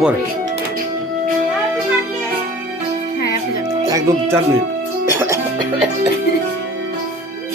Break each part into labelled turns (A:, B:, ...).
A: পরে।
B: হ্যাঁ
A: একদম চার মিনিট।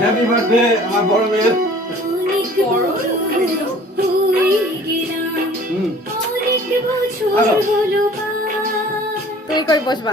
A: হ্যাপি বার্থডে আমার বড় মেয়ের।
B: তুই কই বসবা?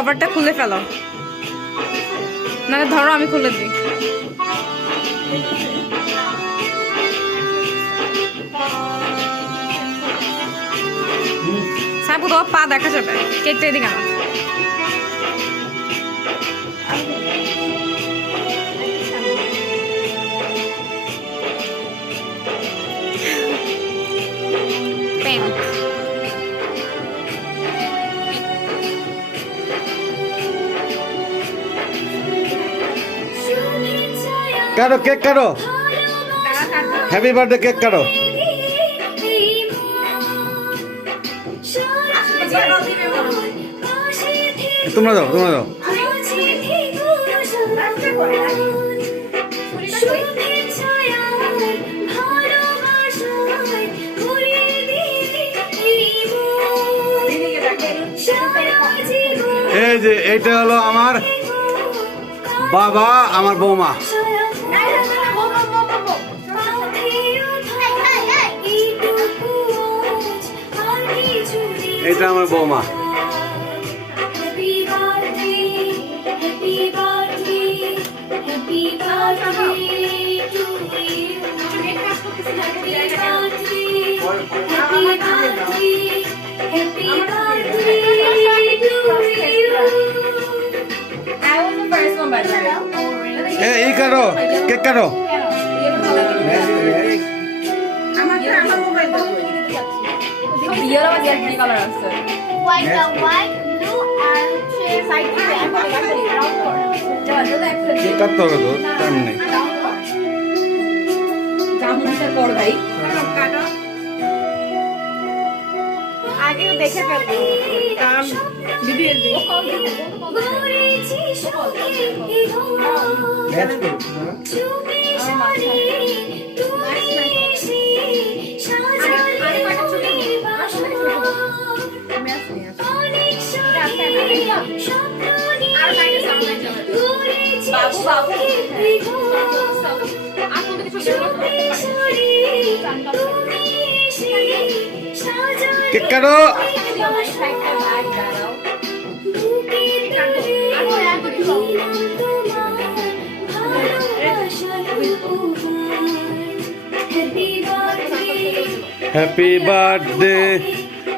B: কভারটা খুলে ফেলো। নাহলে ধরো আমি খুলে দিই। সাবু তো পা দেখা যাবে। কেকটা এদিকে আনো। Pink.
A: কাটো কেক কাটো হ্যাপি বার্থডে কেক কাটো তোমরা যাও তোমরা যাও এই যে, এইটা হলো আমার বাবা, আমার বৌমা।
B: The way.
A: এ এই কাটো কেক কাটো
B: Yellow and yellow color আছে।
C: White, the white, blue, and side blue, and round one.
A: Cake কাটতে হবে তো টাইম নেই
B: জামুনটার পর ভাই। আগে দেখে ফেলব। কাম দিদি
C: গড়েছি ভালোবাসার উপহার। Happy birthday,
A: happy birthday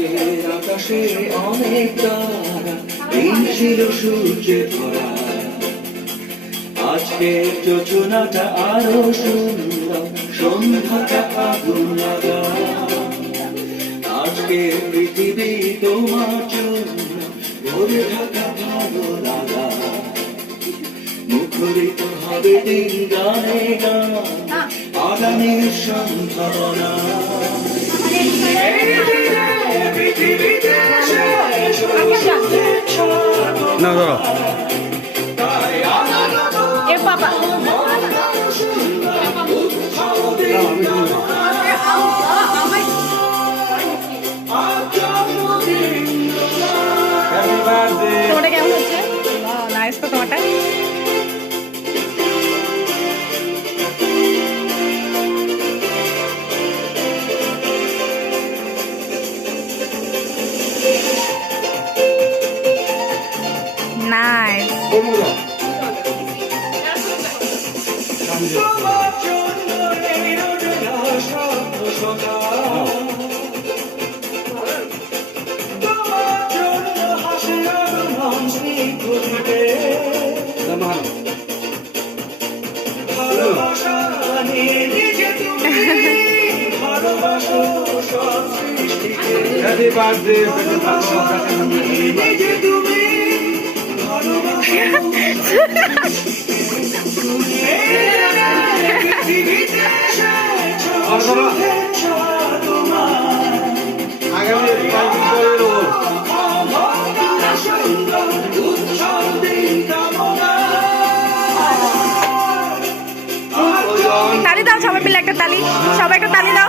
D: রাতের আকাশে অনেক তারা এই ছিল ধরা। আজকের যোজনাটা আরও সুন্দর সন্ধ্যাটা আগুন লাগা। আজকের পৃথিবী তোমার জন্য ভরে থাকা ভালো লাগা। মুখরিত হবে দিন গানে গান আগামীর সম্ভাবনা
A: না ধরো
D: Happy birthday.
A: বন্ধুরা Happy birthday,
B: তালি দাও সবাই মিলে একটা তালি। সবাই একটা তালি দাও।